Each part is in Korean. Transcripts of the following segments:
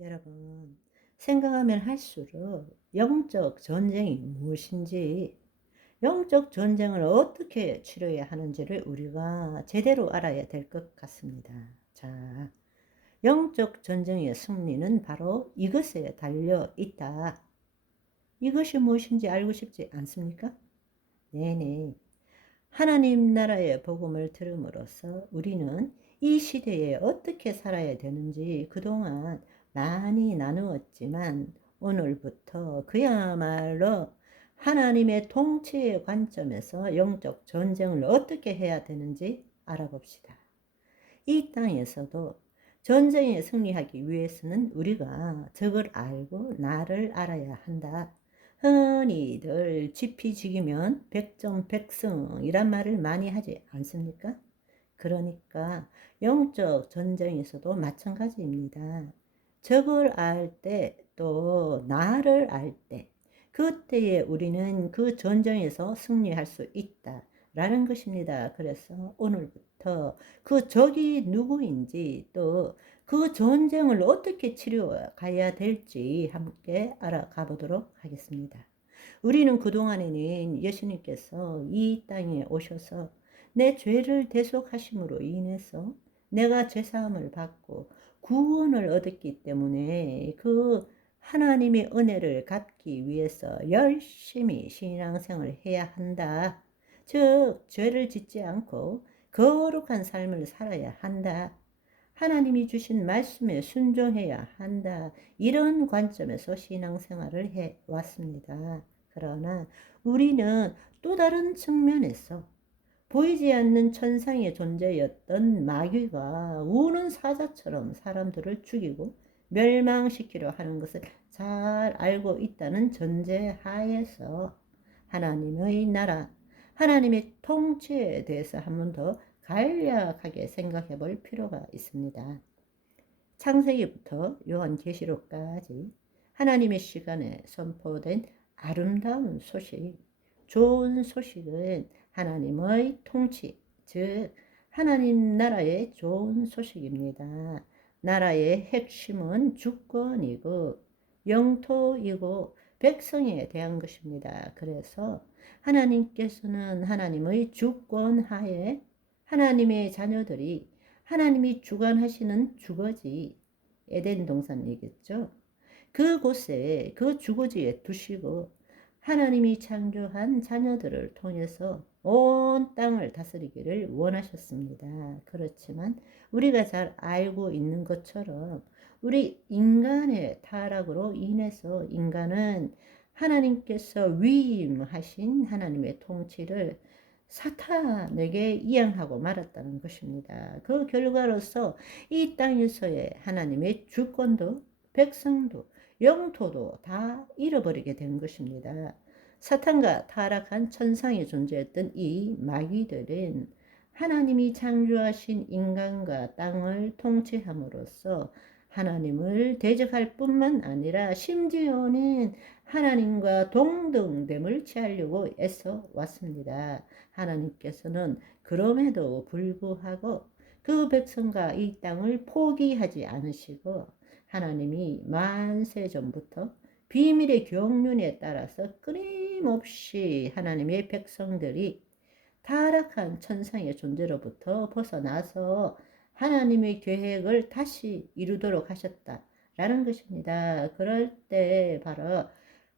여러분, 생각하면 할수록 영적 전쟁이 무엇인지, 영적 전쟁을 어떻게 치료해야 하는지를 우리가 제대로 알아야 될 것 같습니다. 자, 영적 전쟁의 승리는 바로 이것에 달려 있다. 이것이 무엇인지 알고 싶지 않습니까? 네네. 하나님 나라의 복음을 들음으로써 우리는 이 시대에 어떻게 살아야 되는지 그동안 많이 나누었지만 오늘부터 그야말로 하나님의 통치의 관점에서 영적 전쟁을 어떻게 해야 되는지 알아봅시다. 이 땅에서도 전쟁에 승리하기 위해서는 우리가 적을 알고 나를 알아야 한다. 흔히들 지피지기면 백전백승이란 말을 많이 하지 않습니까? 그러니까 영적 전쟁에서도 마찬가지입니다. 적을 알 때 또 나를 알 때 그때에 우리는 그 전쟁에서 승리할 수 있다라는 것입니다. 그래서 오늘부터 그 적이 누구인지 또 그 전쟁을 어떻게 치료가야 될지 함께 알아가 보도록 하겠습니다. 우리는 그동안에는 예수님께서 이 땅에 오셔서 내 죄를 대속하심으로 인해서 내가 죄사함을 받고 구원을 얻었기 때문에 그 하나님의 은혜를 갚기 위해서 열심히 신앙생활을 해야 한다. 즉 죄를 짓지 않고 거룩한 삶을 살아야 한다. 하나님이 주신 말씀에 순종해야 한다. 이런 관점에서 신앙생활을 해왔습니다. 그러나 우리는 또 다른 측면에서 보이지 않는 천상의 존재였던 마귀가 우는 사자처럼 사람들을 죽이고 멸망시키려 하는 것을 잘 알고 있다는 전제 하에서 하나님의 나라, 하나님의 통치에 대해서 한 번 더 간략하게 생각해 볼 필요가 있습니다. 창세기부터 요한계시록까지 하나님의 시간에 선포된 아름다운 소식, 좋은 소식은 하나님의 통치, 즉 하나님 나라의 좋은 소식입니다. 나라의 핵심은 주권이고 영토이고 백성에 대한 것입니다. 그래서 하나님께서는 하나님의 주권 하에 하나님의 자녀들이 하나님이 주관하시는 주거지, 에덴 동산이겠죠. 그곳에 그 주거지에 두시고 하나님이 창조한 자녀들을 통해서 온 땅을 다스리기를 원하셨습니다. 그렇지만 우리가 잘 알고 있는 것처럼 우리 인간의 타락으로 인해서 인간은 하나님께서 위임하신 하나님의 통치를 사탄에게 이양하고 말았다는 것입니다. 그 결과로서 이 땅에서의 하나님의 주권도 백성도 영토도 다 잃어버리게 된 것입니다. 사탄과 타락한 천상의 존재였던 이 마귀들은 하나님이 창조하신 인간과 땅을 통치함으로써 하나님을 대적할 뿐만 아니라 심지어는 하나님과 동등됨을 취하려고 애써 왔습니다. 하나님께서는 그럼에도 불구하고 그 백성과 이 땅을 포기하지 않으시고 하나님이 만세 전부터 비밀의 경륜에 따라서 끊임없이 하나님의 백성들이 타락한 천상의 존재로부터 벗어나서 하나님의 계획을 다시 이루도록 하셨다라는 것입니다. 그럴 때 바로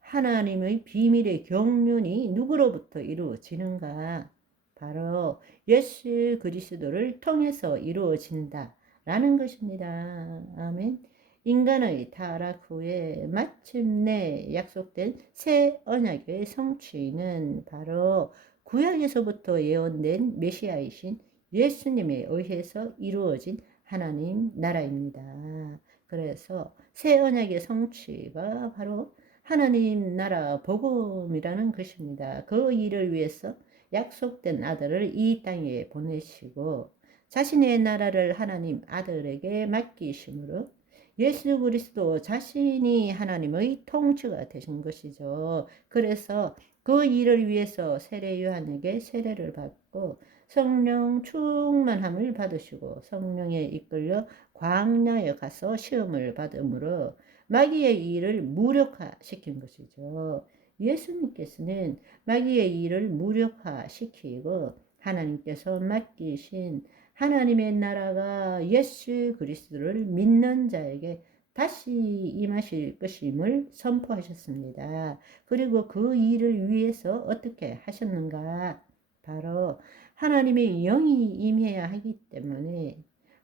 하나님의 비밀의 경륜이 누구로부터 이루어지는가? 바로 예수 그리스도를 통해서 이루어진다라는 것입니다. 아멘. 인간의 타락 후에 마침내 약속된 새 언약의 성취는 바로 구약에서부터 예언된 메시아이신 예수님에 의해서 이루어진 하나님 나라입니다. 그래서 새 언약의 성취가 바로 하나님 나라 복음이라는 것입니다. 그 일을 위해서 약속된 아들을 이 땅에 보내시고 자신의 나라를 하나님 아들에게 맡기심으로 예수 그리스도 자신이 하나님의 통치가 되신 것이죠. 그래서 그 일을 위해서 세례 요한에게 세례를 받고 성령 충만함을 받으시고 성령에 이끌려 광야에 가서 시험을 받음으로 마귀의 일을 무력화시킨 것이죠. 예수님께서는 마귀의 일을 무력화시키고 하나님께서 맡기신 하나님의 나라가 예수 그리스도를 믿는 자에게 다시 임하실 것임을 선포하셨습니다. 그리고 그 일을 위해서 어떻게 하셨는가? 바로 하나님의 영이 임해야 하기 때문에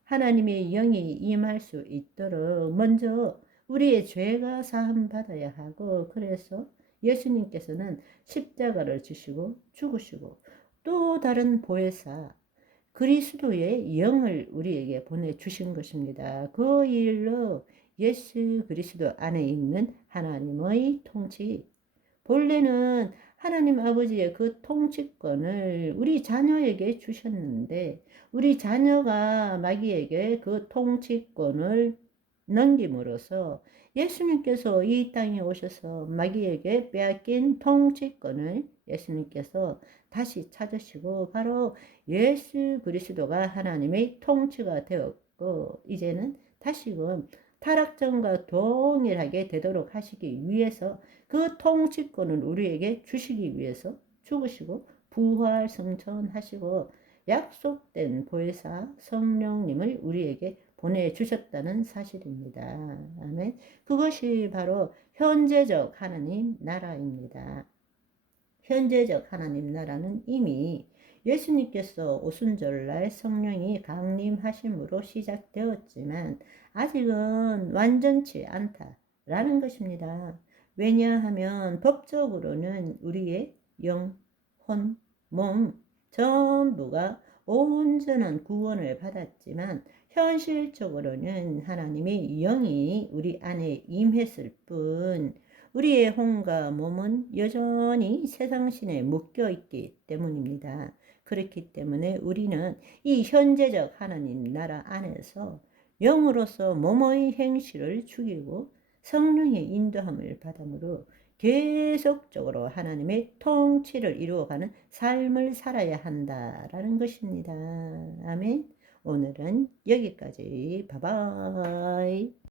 하나님의 영이 임할 수 있도록 먼저 우리의 죄가 사함 받아야 하고, 그래서 예수님께서는 십자가를 지시고 죽으시고 또 다른 보혜사 그리스도의 영을 우리에게 보내주신 것입니다. 그 일로 예수 그리스도 안에 있는 하나님의 통치, 본래는 하나님 아버지의 그 통치권을 우리 자녀에게 주셨는데 우리 자녀가 마귀에게 그 통치권을 넘김으로써 예수님께서 이 땅에 오셔서 마귀에게 빼앗긴 통치권을 예수님께서 다시 찾으시고 바로 예수 그리스도가 하나님의 통치가 되었고, 이제는 다시금 타락전과 동일하게 되도록 하시기 위해서 그 통치권을 우리에게 주시기 위해서 죽으시고 부활 승천하시고 약속된 보혜사 성령님을 우리에게 보내주셨다는 사실입니다. 아멘. 그것이 바로 현재적 하나님 나라입니다. 현재적 하나님 나라는 이미 예수님께서 오순절날 성령이 강림하심으로 시작되었지만 아직은 완전치 않다라는 것입니다. 왜냐하면 법적으로는 우리의 영, 혼, 몸 전부가 온전한 구원을 받았지만 현실적으로는 하나님의 영이 우리 안에 임했을 뿐 우리의 혼과 몸은 여전히 세상신에 묶여있기 때문입니다. 그렇기 때문에 우리는 이 현재적 하나님 나라 안에서 영으로서 몸의 행실을 죽이고 성령의 인도함을 받음으로 계속적으로 하나님의 통치를 이루어가는 삶을 살아야 한다라는 것입니다. 아멘. 오늘은 여기까지. 바이바이.